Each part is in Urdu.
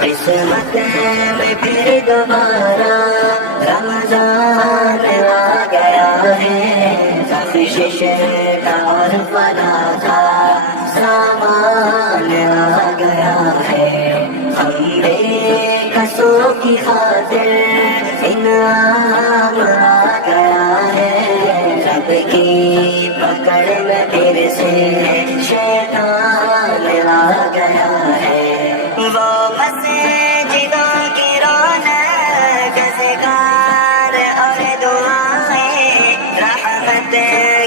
قسمت میں پھر دوبارہ رمضان آ گیا ہے، بخشش کا اور فلاح کا سامان آ گیا ہے، ہم بے کسوں کی خاطر انعام آ گیا ہے، رب کی پکڑ میں پھر سے شیطان آ گیا ہے، وہ مسجدوں کی رونق ذکر اور دعائیں، رحمت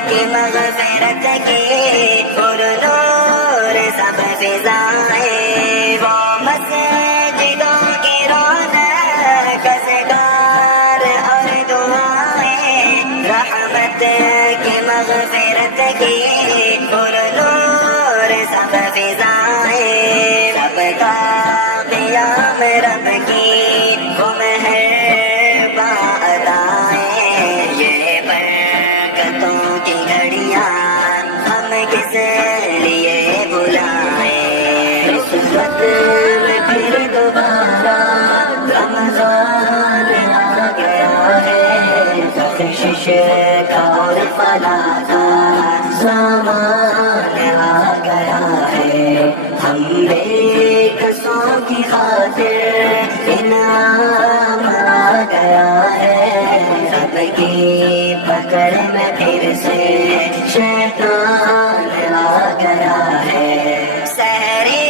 کی مغفرت کی پر نور سب فضائیں، وہ مسجدوں کی رونق ذکر اور دعائیں، رحمت کی مغفرت کی پر نور سب فضائیں، سب کا قیام رب کی وہ مہربان عطائیں، یہ برکتوں کی گھڑیاں ہم کس لیے بلائیں، اس وقت میں پھر دوبارہ رمضان آ گیا ہے، بخشش کا اور فلاح کا سامان آ گیا ہے، ہم بے کسوں کی خاطر انعام آ گیا ہے، رب کی پکڑ میں پھر سے شیطان آ گیا ہے، سحری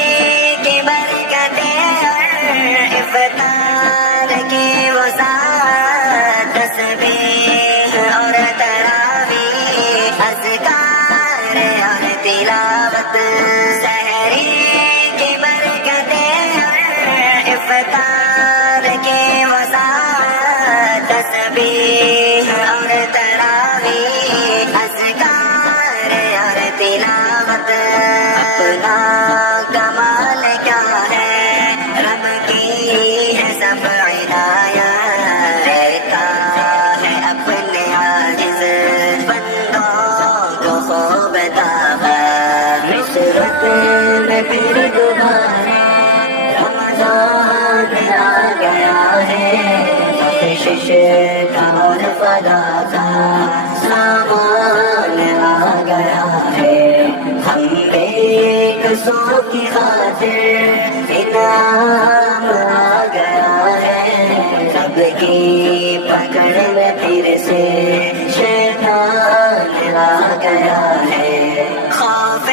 کی برکتیں اور افطار کی وسعت، تسبیح اور تراویح، اذکار اور تلاوت، سحری کی برکتیں اور افطار کی وسعت، تسبیح اور تراویح، اذکار اور تلاوت، اپنا کمال کیا ہے، رب کی ہے سب عنایت، دیتا ہے اپنے عاجز بندوں کو خوب طاقت، نصرت میں پھر دوبارہ رمضان آ گیا ہے، بخشش کا اور فلاح کا سامان آ گیا ہے، ہم بے کسوں کی خاطر انعام آ گیا ہے، رب کی پکڑ میں پھر سے شیطان آ گیا ہے، خوف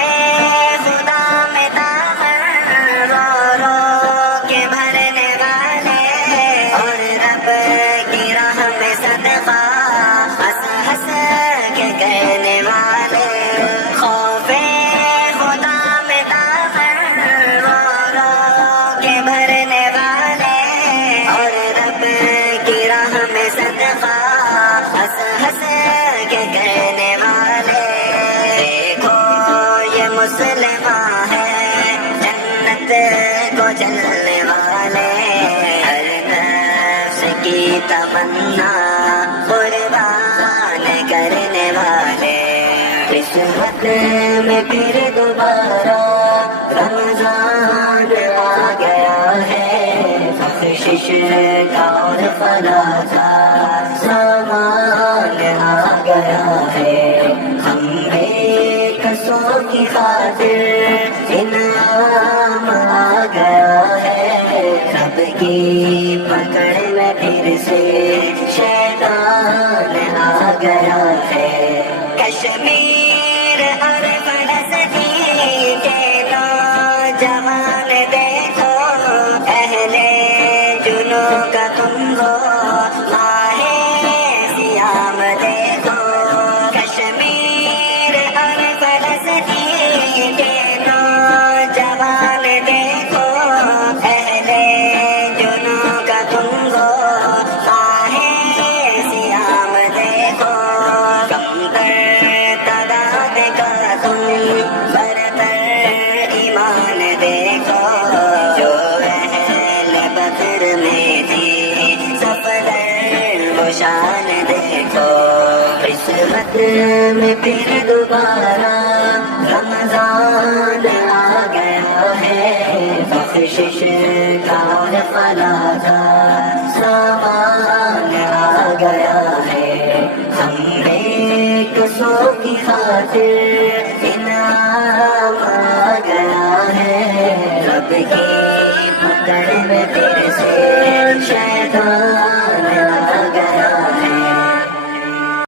خدا میں دامن رو رو کے بھرنے والے، اور رب کی راہ میں صدقہ ہنس ہنس کے کہنے والے، خوف خدا میں دامن رو رو کے بھرنے والے، اور رب کی راہ میں صدقہ ہنس ہنس کے کہنے والے، دیکھو یہ مسلمان ہے جنت کو چلنے والے، ہر نفس کی تمنا قربان کرنے والے، قسمت میں پھر دوبارہ رمضان آ گیا ہے، بخشش کا اور فلاح کا سامان آ گیا ہے، ہم بے کسوں کی خاطر انعام آ گیا ہے، رب کی پکڑ میں پھر سے شیطان آ گیا ہے، کشمیر اور فلسطین کے نوجوان دیکھو، اہل جنوں کا تم ہو ماہ سیام دیکھو، کشمیر اور فلسطین کے نوجوان دیکھو، اہل جنوں کا تم ہو ماہ سیام دیکھو، کم تر تعداد کا تم برتر ایمان دیکھو، جو اہل بدر میں تھی سفدر وہ شان دیکھو، قسمت میں پھر دوبارہ رمضان آ گیا ہے، بخشش کا فلاح کا سامان آ گیا ہے، ہم بے قصوں کی خاطر انعام آ گیا ہے، رب کی پکڑ میں پھر سے شیطان